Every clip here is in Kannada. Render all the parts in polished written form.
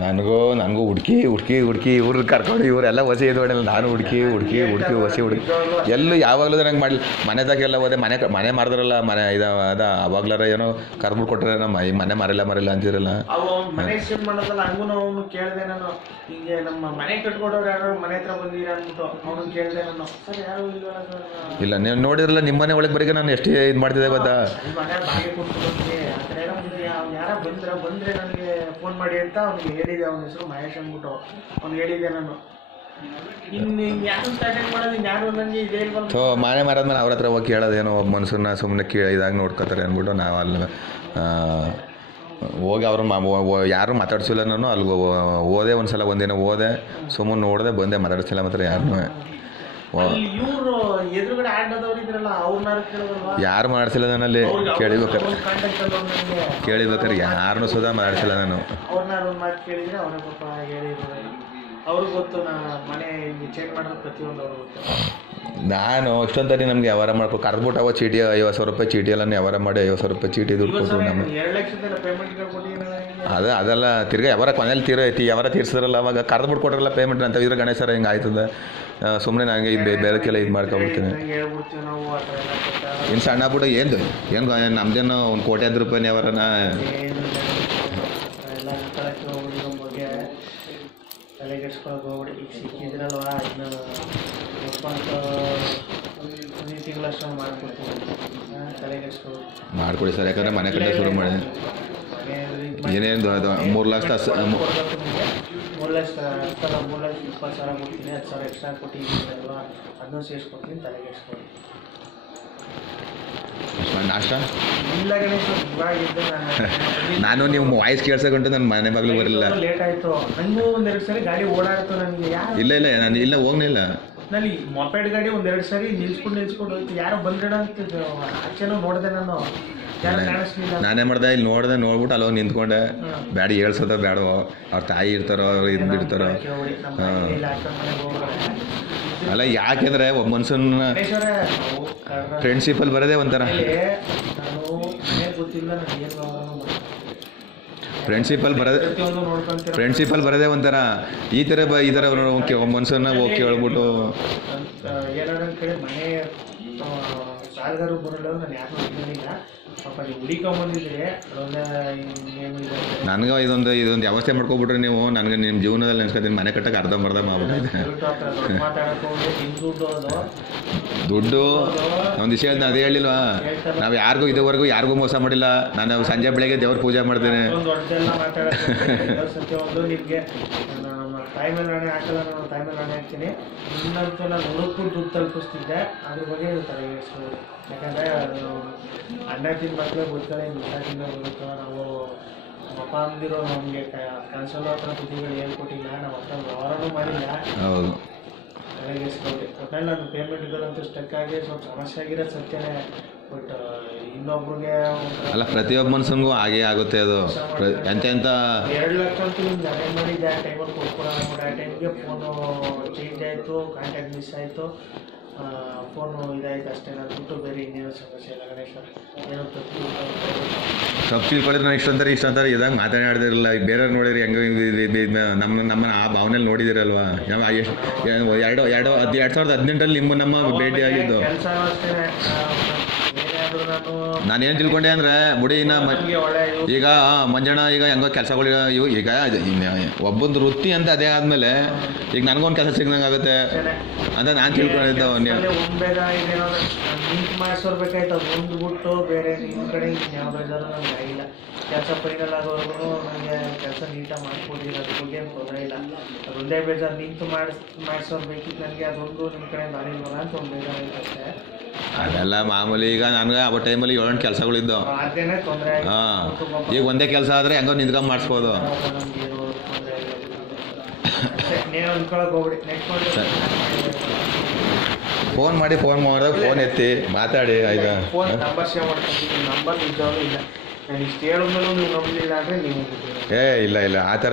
ನನಗೂ ಹುಡುಕಿ ಇವ್ರು ಕರ್ಕೊಂಡು ಇವರೆಲ್ಲ ಹೊಸಿ ಇದ್ವಲ್ಲ, ನಾನು ಹುಡುಕಿ ಹೊಸಿ ಎಲ್ಲೂ ಯಾವಾಗಲೂ ನಂಗೆ ಮಾಡಲಿ. ಮನೆದಾಗೆಲ್ಲ ಹೋದೆ, ಮನೆ ಮಾರಿದ್ರಲ್ಲ, ಮನೆ ಅದ ಅವಾಗ್ಲಾರ ಏನೋ ಕರ್ಬಿಟ್ಟು ಕೊಟ್ಟರೆ ನಮ್ಮ ಈ ಮನೆ ಮಾರಿಲ್ಲ ಅಂತಿರಲ್ಲ. ಮನೆ ಶಿಫ್ಟ್ ಮಾಡೋದಲ್ಲ, ಹಂಗೂ ಅವನು ಕೇಳಿದೆ ನಾನು, ಹಿಂಗೆ ನಮ್ಮ ಮನೆ ಕಟ್ಕೊಡೋರು ಯಾರು ಮನೆ ಹತ್ರ ಬಂದಿರ ಅಂದ್ಬಿಟ್ಟು ಅವನು ಕೇಳಿದೆ ನಾನು. ಸರ್ ಯಾರು ಇಲ್ಲ, ನೀವು ನೋಡಿದ್ರಲ್ಲ ನಿಮ್ಮ ಮನೆ ಒಳಗೆ ಬರೀ ನಾನು ಎಷ್ಟು ಇದು ಮಾಡ್ತಿದ್ದೆ ಗೊತ್ತಾ. ಮನೆ ಬಾಗಿಲು ಕೊಟ್ಟು ಬಂದೆ ಆ ಥರ ಯಾರ ಬಂದರೆ ನನಗೆ ಫೋನ್ ಮಾಡಿ ಅಂತ ಅವ್ನಿಗೆ ಹೇಳಿದೆ. ಅವನ ಹೆಸರು ಮಹೇಶ್ ಅಂದ್ಬಿಟ್ಟು ಅವ್ನಿಗೆ ಹೇಳಿದೆ ನಾನು. ಇನ್ನು ಯಾರು ಸ್ಟಾರ್ಟಿಂಗ್ ಮಾಡೋದು, ಇನ್ಯಾರು ನನಗೆ ಇದೇ ಇಲ್ವಲ್ಲ. ಮನೆ ಮಾರಾದ್ಮೇಲೆ ಅವ್ರ ಹತ್ರ ಹೋಗಿ ಕೇಳೋದೇನೋ, ಒಬ್ಬ ಮನುಷ್ಯನ ಸುಮ್ಮನೆ ಇದಾಗಿ ನೋಡ್ಕೋತಾರೆ ಅಂದ್ಬಿಟ್ಟು ನಾವು ಅಲ್ಲಿ ಹೋಗಿ ಅವ್ರನ್ನ ಯಾರು ಮಾತಾಡ್ಸಿಲ್ಲ. ನಾನು ಅಲ್ಲಿಗೆ ಹೋದೆ, ಒಂದ್ಸಲ ಒಂದಿನ ಹೋದೆ, ಸುಮ್ಮನೆ ನೋಡಿದೆ, ಬಂದೆ, ಮಾತಾಡ್ಸಿಲ್ಲ ಮಾತ್ರ ಯಾರನ್ನೂ. ಇವರು ಎದುರುಗಡೆ ಆಡೋದವ್ರು ಇದ್ರಲ್ಲ, ಅವ್ರನ್ನಾರು ಕೇಳೋದಲ್ವಾ? ಯಾರು ಮಾಡಿಸಿಲ್ಲ ನಾನಲ್ಲಿ ಕೇಳಿಬೇಕಾರೆ ಯಾರನ್ನೂ ಸುಧಾ ಮಾಡಿಸಿಲ್ಲ ನಾನು. ಅವ್ರನ್ನಾರು ಒಂದು ಮಾತು ಕೇಳಿದ್ರೆ ಅವರೇ ಪಾಪ ಹೇಳಿದ್ರು. ಅವ್ರಿಗೆ ಗೊತ್ತು, ನಾನು ಮನೆ ಚೇಂಜ್ ಮಾಡೋದು ಪ್ರತಿಯೊಂದು ಅವ್ರಿಗೆ ಗೊತ್ತು. ನಾನು ಅಷ್ಟೊಂದು ನಮಗೆ ವ್ಯವಹಾರ ಮಾಡ್ಕೊ ಕರೆದ್ಬಿಟ್ಟು ಅವ ಚೀಟಿ 50,000 ರೂಪಾಯಿ ಚೀಟಿ ಎಲ್ಲ ವ್ಯವಹಾರ ಮಾಡಿ 50,000 ಚೀಟಿ ದುಡ್ಡು ಕೊಟ್ಟು ನಮ್ಮ 2 ಲಕ್ಷದ ಪೇಮೆಂಟ್ ಕೊಟ್ಟಿದ್ದೀನಿ. ಅದೆಲ್ಲ ತಿರ್ಗಿ ಯಾವಾರ ಕೊನೆಯಲ್ಲಿ ಯಾವಾರ ತೀರ್ಸಿದ್ರಲ್ಲ, ಅವಾಗ ಕರೆದ್ಬಿಟ್ಟು ಕೊಟ್ರಲ್ಲ ಪೇಮೆಂಟ್ ಅಂತ ಇದ್ರೆ ಗಣೇಶರ ಹಿಂಗೆ ಆಯ್ತದೆ. ಸುಮ್ಮನೆ ನನಗೆ ಬೇರೆಕ್ಕೆಲ್ಲ ಇದು ಮಾಡ್ಕೊಬಿಡ್ತೀನಿ. ಇನ್ನು ಸಣ್ಣ ಪುಟ್ಟ ಏನು ನಮ್ದೇನೋ ಒಂದು 1,00,00,000 ರೂಪಾಯಿ ಯಾವಾರನ ತಲೆಗೆಡ್ಸ್ಕೊಳಕ್ಕೆ ಹೋಗ್ಬಿಡಿ. ಈಗ ಸಿಕ್ಕಿದ್ರಲ್ವಾ, ಇನ್ನು ತಿಂಗಳಷ್ಟು ಮಾಡಿಕೊಡಿ ಸರ್. ಯಾಕಂದರೆ ಮನೆ ಕಡೆ ಶುರು ಮಾಡಿ ಏನೇನು 3 ಲಕ್ಷ 3 ಲಕ್ಷ 20,000 ಕೊಡ್ತೀನಿ, 10,000 ಎಕ್ಸ್ಟ್ರಾ ಕೊಟ್ಟಿದ್ದೀನಲ್ವಾ, ಅದನ್ನೂ ಸೇರಿಸ್ಕೊಡ್ತೀನಿ. ತಲೆಗೆಡ್ಸ್ಕೊಡಿ. ನಾಷ್ಟ ಇಲ್ಲ ಗಣೇಶ್, ನಾನು ನೀವು ವಾಯ್ಸ್ ಕೇಳ್ಸಕೊಂಡ್ರೆ ನನ್ನ ಮನೆ ಬಾಗಿಲು ಬರಲಿಲ್ಲ. ಲೇಟ್ ಆಯಿತು, ನನಗೂ 1-2 ಸರಿ ಗಾಡಿ ಓಡಾಡ್ತು ನನಗೆ. ಇಲ್ಲ ನಾನು ಇಲ್ಲ ಹೋಗ್ನಿಲ್ಲ. ನಾನು ಮೊಪೆಡ್ ಗಾಡಿ 1-2 ಸರಿ ನಿಲ್ಸ್ಕೊಂಡು ಹೋಯ್ತು. ಯಾರೋ ಬಂದ್ರಣ ಅಂತ ಆಚೆನೂ ನೋಡಿದೆ ನಾನು, ಯಾರು ಕಾಣಿಸ್ಲಿಲ್ಲ. ನಾನೇ ಮಾಡ್ದೆ, ಇಲ್ಲಿ ನೋಡ್ಬಿಟ್ಟು ಅಲ್ಲೋಗಿ ನಿಂತ್ಕೊಂಡೆ. ಬ್ಯಾಡ ಹೇಳ್ಸೋದ ಬೇಡ, ಅವ್ರ ತಾಯಿ ಇರ್ತಾರೋ ಅವ್ರು ಇದು ಬಿಡ್ತಾರೋ. ಅಲ್ಲ, ಯಾಕೆಂದರೆ ಒಬ್ಬ ಮನುಷ್ಯನ ಫ್ರೆಂಡ್ಶಿಪ್ಪಲ್ಲಿ ಬರೋದೇ ಒಂಥರ ಫ್ರೆಂಡ್ಶಿಪ್ಪಲ್ಲಿ ಬರೋದೇ ಒಂಥರ ಈ ಥರ ಒಬ್ಬ ಮನುಷ್ಯನ ಹೋಗಿ ಕೇಳ್ಬಿಟ್ಟು ಸಾಲಗಾರರು ಬರಲ್ಲ. ನಾನು ಯಾರು ಇಲ್ಲ ಪಾಪ, ನೀವು ಹುಡುಕೊಂಬಂದಿದ್ರೆ ನನಗೆ ಇದೊಂದು ವ್ಯವಸ್ಥೆ ಮಾಡ್ಕೊಬಿಟ್ರೆ ನೀವು, ನನಗೆ ನಿಮ್ಮ ಜೀವನದಲ್ಲಿ ನೆನ್ಸ್ಕೊತೀನಿ, ಮನೆ ಕಟ್ಟಕ್ಕೆ ಅರ್ಧಂಬರ್ಧ ಮಾಡ್ಬಿಟ್ಟಿದೆ. ದುಡ್ಡು ಒಂದು ವಿಷಯ ಅದೇ ಹೇಳಿಲ್ವಾ, ನಾವು ಯಾರಿಗೂ ಇದುವರೆಗೂ ಯಾರಿಗೂ ಮೋಸ ಮಾಡಿಲ್ಲ. ನಾನು ಸಂಜೆ ಬೆಳಗ್ಗೆ ದೇವ್ರ ಪೂಜೆ ಮಾಡ್ತೇನೆ. ನಿಮಗೆ ತಾಯಿ ಮೇಲೆ ಹಣೆ ಹಾಕಲ್ಲ, ನಾನು ತಾಯಿ ಮೇಲೆ ಹಣೆ ಹಾಕ್ತೀನಿ. ಇನ್ನಂತೂ ನಾನು ಹುಡುಕ್ಬಿಟ್ಟು ದುಡ್ಡು ತಲುಪಿಸ್ತಿದ್ದೆ, ಅದ್ರ ಬಗ್ಗೆ ತಲೆಗೆಡಿಸ್ಬೋದು. ಯಾಕಂದರೆ ಅನ್ನ ತಿಂದ ಮಕ್ಕಳೇ ಗೊತ್ತಲ್ಲ, ಮಿಸಾಕಿಂದ ಬರುತ್ತೋ. ನಾವು ನಮ್ಮ ಅಪ್ಪ ಅಂದಿರೋ ನಮಗೆ ಕನ್ಸಲ್ಲೋ ಹತ್ರ ಬುದ್ಧಿಗಳು ಹೇಳ್ಕೊಟ್ಟಿಲ್ಲ, ನಾವು ಹತ್ರ ವ್ಯವಹಾರನೂ ಮಾಡಿಲ್ಲ. ಹೌದು, ತಲೆಗೆಡಿಸ್ಬೋದು. ಒಟ್ನಲ್ಲಿ ನಾನು ಪೇಮೆಂಟ್ಗಳಂತೂ ಸ್ಟಕ್ ಆಗಿ ಸ್ವಲ್ಪ ಸಮಸ್ಯೆ ಆಗಿರೋದು ಸತ್ಯನೇ. ಬಟ್ ಇನ್ನೊಬ್ರಿಗೆ ಅಲ್ಲ, ಪ್ರತಿಯೊಬ್ಬ ಮನುಷ್ಯನಿಗೂ ಹಾಗೇ ಆಗುತ್ತೆ. ಅದು ಎಂತ 2 ಲಕ್ಷ ಅಂತೂ ನಿಮ್ಗೆ ಅರೇಂಜ್ ಮಾಡಿದ್ದೆ. ಆ ಟೈಮಲ್ಲಿ ಕೊಟ್ಕೊಡೋಣ. ಆ ಟೈಮ್ಗೆ ಫೋನು ಚೇಂಜ್ ಆಯಿತು, ಕಾಂಟ್ಯಾಕ್ಟ್ ಮಿಸ್ ಆಯಿತು, ಫೋನು ಇದಾಯಿತು ಅಷ್ಟೇ. ನಾನು ಬಿಟ್ಟು ಬೇರೆ ಇನ್ನೇನು ಸಮಸ್ಯೆ ಇಲ್ಲ ಗಣೇಶ್ವರ. ಏನೋ ತಪ್ಪು ತಿಳ್ಕೊಳ್ಳಿದ್ರೆ ನಾನು ಇಷ್ಟೊಂತಾರೆ ಇದಂಗೆ ಮಾತಾಡಿದಿರಲ್ಲ. ಬೇರೆಯವ್ರು ನೋಡಿರಿ ಹೆಂಗೆ ನಮ್ಮನ್ನ ಆ ಭಾವನೆಯಲ್ಲಿ ನೋಡಿದಿರಲ್ವಾ. ನಾವು ಎಷ್ಟು 2018 ನಮ್ಮ ಭೇಟಿ ಆಗಿದ್ದು. ನಾನೇನು ತಿಳ್ಕೊಂಡೆ ಅಂದರೆ ಬುಡಿ ಈಗ ಮಂಜಣ್ಣ ಈಗ ಹೆಂಗೋ ಕೆಲಸಗಳು ಈಗ ಒಬ್ಬೊಂದು ವೃತ್ತಿ ಅಂತ ಅದೇ ಆದಮೇಲೆ ಈಗ ನನಗೊಂದು ಕೆಲಸ ಸಿಗ್ದಂಗೆ ಆಗುತ್ತೆ ಅಂತ ನಾನು ತಿಳ್ಕೊಂಡಿದ್ದೆ. ನಿಂತು ಮಾಡಿಸೋರ್ಬೇಕಾಯ್ತು, ಅದು ಒಂದು ಬಿಟ್ಟು ಬೇರೆ ನಿಮ್ಮ ಕಡೆ ಯಾವ ಬೇಜಾರು ನನಗೆ ಆಗಿಲ್ಲ. ಕೆಲಸ ಫೈನಲ್ ಆಗೋವರೆಗೂ ನನಗೆ ಕೆಲಸ ನೀಟಾಗಿ ಮಾಡಿಕೊಟ್ಟಿದ್ದೀನಿ, ಅದ್ರ ಬಗ್ಗೆ ಏನು ತೊಂದರೆ ಇಲ್ಲ. ಅದೊಂದೇ ಬೇಜಾರು, ನಿಂತು ಮಾಡಿಸೋರ್ಬೇಕಿತ್ತು ನನಗೆ. ಅದೊಂದು ನಿಮ್ಮ ಕಡೆ ಮಾಡಿಲ್ವಲ್ಲ ಅಂತ ಒಂದು ಬೇಜಾರು ಐತೆ ಅಷ್ಟೇ. ಅದೆಲ್ಲ ಮಾಮೂಲಿ. ಈಗ ನನಗೆ ಆ ಟೈಮಲ್ಲಿ 7 ಕೆಲಸಗಳಿದ್ದು. ಅದೇನೇ ತೊಂದರೆ. ಹಾಂ, ಈಗ ಒಂದೇ ಕೆಲಸ ಆದರೆ ಹೆಂಗೋ ನಿಂತ್ಕೊಂಡು ಮಾಡಿಸ್ಬೋದು. ಫೋನ್ ಮಾಡಿದಾಗ ಫೋನ್ ಎತ್ತಿ ಮಾತಾಡಿ. ಆಯ್ತಾ, ಫೋನ್ ನಂಬರ್ ಸೇವ್ ಮಾಡ್ಕೊಂಡಿದ್ದೀನಿ. ನಂಬರ್ ನಿಜವಾಗ್ಲೂ ಇಲ್ಲ. ನಾನು ಇಷ್ಟು ಹೇಳಿದ್ಮೇಲೂ ನೀವು ನಂಬಲಿಲ್ಲ ಅಂದರೆ ನೀವು ಇಲ್ಲ ಇಲ್ಲ ಆ ಥರ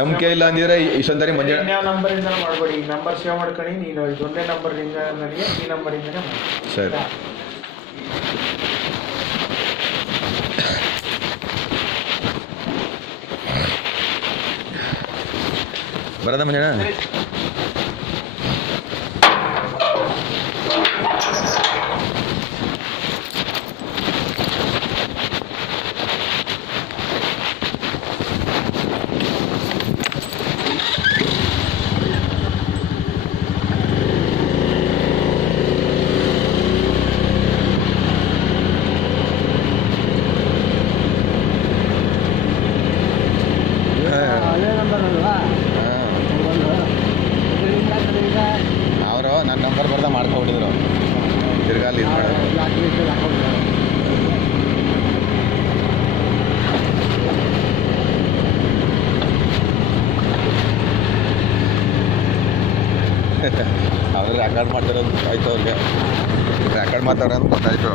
ನಂಬಿಕೆ ಇಲ್ಲ ಅಂದಿದ್ರೆ ಇಷ್ಟೊಂದು ಮಂಜ ಇನ್ಯಾವ ನಂಬರಿಂದ ಮಾಡಬೇಡಿ. ಈ ನಂಬರ್ ಸೇವ್ ಮಾಡ್ಕೊಂಡು ನೀನು ಇದೊಂದೇ ನಂಬರಿಂದ ನನಗೆ ಈ ನಂಬರಿಂದನೇ ಮಾಡಿ. ಸರಿ. ಬರೋದ ಮಂಜಣ್ಣ? ಅವರು ನನ್ನ ನಂಬರ್ ಬರ್ದ ಮಾಡ್ಕೊಬಿಟ್ಟಿದ್ರು ತಿರ್ಗಾ ಅಲ್ಲಿ ಇದು ಮಾಡೋದು. ಅವ್ರು ರೆಕಾರ್ಡ್ ಮಾಡ್ತಿರೋದು ಆಯ್ತು, ಅವ್ರಿಗೆ ರೆಕಾರ್ಡ್ ಮಾತಾಡೋದು ಗೊತ್ತಾಯ್ತು.